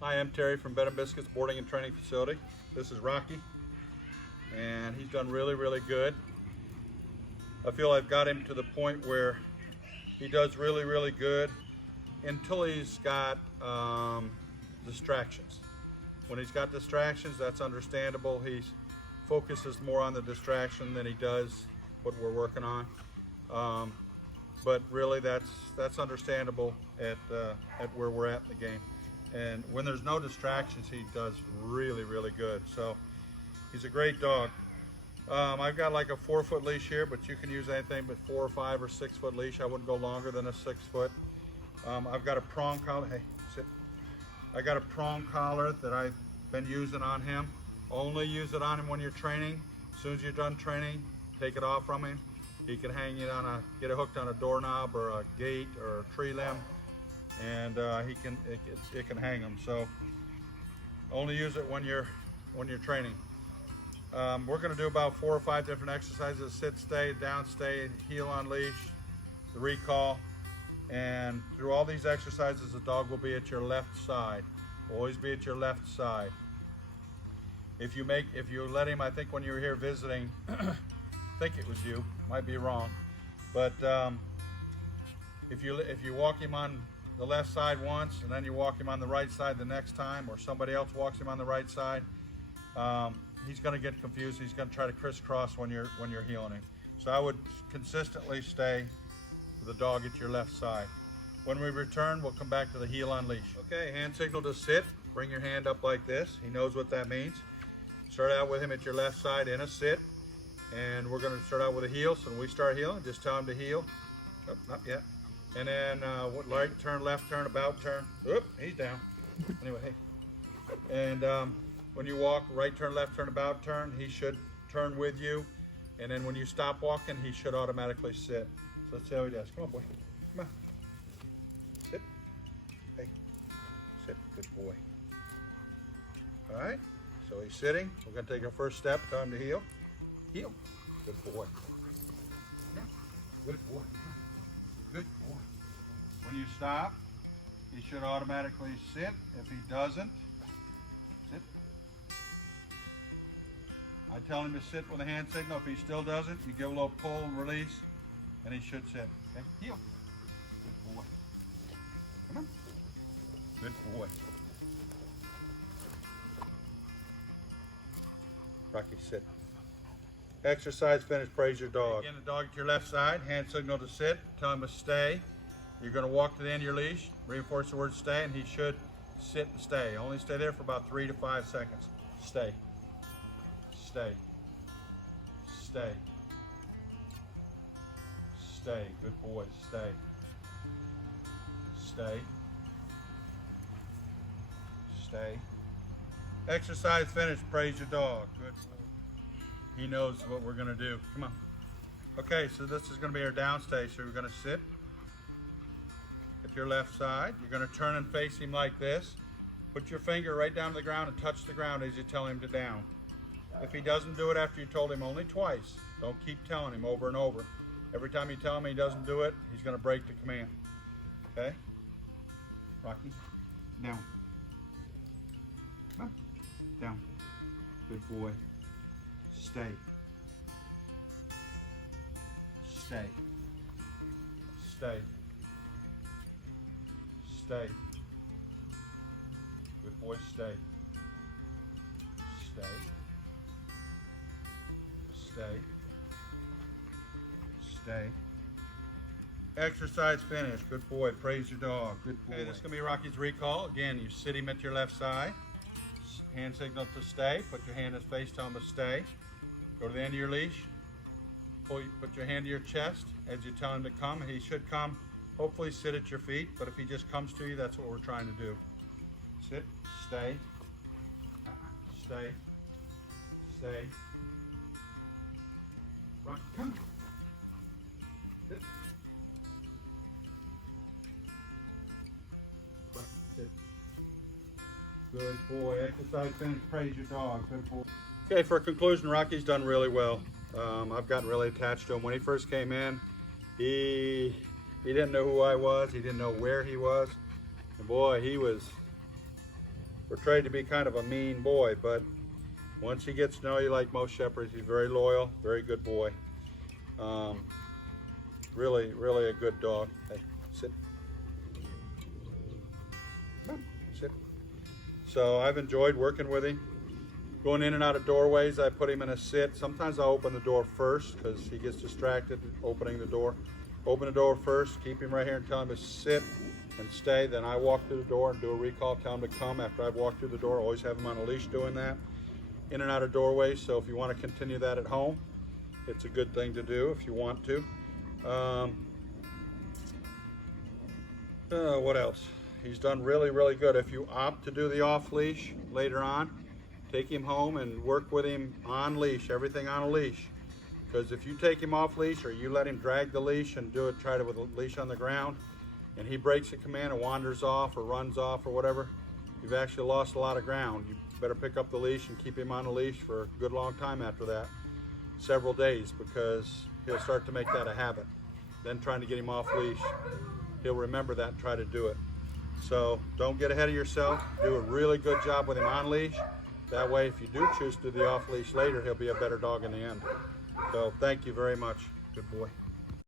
Hi, I'm Terry from Bed and Biscuits Boarding and Training Facility. This is Rocky, and he's done really, really good. I feel I've got him to the point where he does really, really good until he's got distractions. When he's got distractions, that's understandable. He focuses more on the distraction than he does what we're working on. But really, that's understandable at where we're at in the game. And when there's no distractions, he does really, really good. So he's a great dog. I've got like a 4-foot leash here, but you can use anything but 4 or 5 or 6 foot leash. I wouldn't go longer than a 6 foot. I've got a prong collar. Hey, sit. I got a prong collar that I've been using on him. Only use it on him when you're training. As soon as you're done training, take it off from him. He can hang it on get it hooked on a doorknob or a gate or a tree limb, and it can hang them. So only use it when you're training. We're going to do about 4 or 5 different exercises: sit, stay, down, stay, heel on leash, the recall. And through all these exercises, the dog will be at your left side. Always be at your left side. If you let him, I think when you were here visiting, I think it was you, might be wrong, but if you walk him on the left side once and then you walk him on the right side the next time, or somebody else walks him on the right side, he's going to get confused. He's going to try to crisscross when you're heeling him. So I would consistently stay with the dog at your left side. When we return, we'll come back to the heel on leash. Okay, hand signal to sit. Bring your hand up like this. He knows what that means. Start out with him at your left side in a sit, and we're going to start out with a heel. So when we start heeling, just tell him to heel. Oh, not yet. And then right turn, left turn, about turn. Oop, he's down. Anyway, hey. And when you walk, right turn, left turn, about turn, he should turn with you. And then when you stop walking, he should automatically sit. So let's see how he does. Come on, boy. Come on. Sit. Hey. Sit. Good boy. All right. So he's sitting. We're going to take our first step. Time to heel. Heel. Good boy. Good boy. Good boy. When you stop, he should automatically sit. If he doesn't, sit. I tell him to sit with a hand signal. If he still doesn't, you give a little pull and release, and he should sit. Okay? Heel. Good boy. Come on. Good boy. Rocky, sit. Exercise finished. Praise your dog. Again, the dog at your left side. Hand signal to sit. Tell him to stay. You're going to walk to the end of your leash. Reinforce the word stay, and he should sit and stay. Only stay there for about 3 to 5 seconds. Stay. Stay. Stay. Stay. Good boy. Stay. Stay. Stay. Exercise finished. Praise your dog. Good boy. He knows what we're going to do. Come on. Okay, so this is going to be our down stay. So we're going to sit at your left side. You're going to turn and face him like this. Put your finger right down to the ground and touch the ground as you tell him to down. If he doesn't do it after you told him only twice, don't keep telling him over and over. Every time you tell him he doesn't do it, he's going to break the command. Okay? Rocky, down. Come on. Down. Good boy. Stay. Stay. Stay. Stay. Good boy, stay. Stay. Stay. Stay. Exercise finished. Good boy. Praise your dog. Good boy. Okay, this is going to be Rocky's recall. Again, you sit him at your left side. Hand signal to stay. Put your hand in his face. Tell him to stay. Go to the end of your leash. Put your hand to your chest as you tell him to come. He should come. Hopefully sit at your feet. But if he just comes to you, that's what we're trying to do. Sit. Stay. Stay. Stay. Rocky, come. Sit. Rocky, sit. Good boy. Exercise finished. Praise your dog. Good boy. Okay, for a conclusion, Rocky's done really well. I've gotten really attached to him. When he first came in, he didn't know who I was. He didn't know where he was. And boy, he was portrayed to be kind of a mean boy, but once he gets to know you, like most shepherds, he's very loyal, very good boy. Really, really a good dog. Hey, sit. Come on, sit. So I've enjoyed working with him. Going in and out of doorways, I put him in a sit. Sometimes I open the door first because he gets distracted opening the door. Open the door first, keep him right here and tell him to sit and stay. Then I walk through the door and do a recall, tell him to come. After I've walked through the door, always have him on a leash doing that. In and out of doorways, so if you want to continue that at home, it's a good thing to do if you want to. What else? He's done really, really good. If you opt to do the off leash later on, take him home and work with him on leash, everything on a leash. Because if you take him off leash or you let him drag the leash and do it, try it with a leash on the ground, and he breaks the command and wanders off or runs off or whatever, you've actually lost a lot of ground. You better pick up the leash and keep him on the leash for a good long time after that, several days, because he'll start to make that a habit. Then trying to get him off leash, he'll remember that and try to do it. So don't get ahead of yourself. Do a really good job with him on leash. That way, if you do choose to do the off leash later, he'll be a better dog in the end. So thank you very much. Good boy.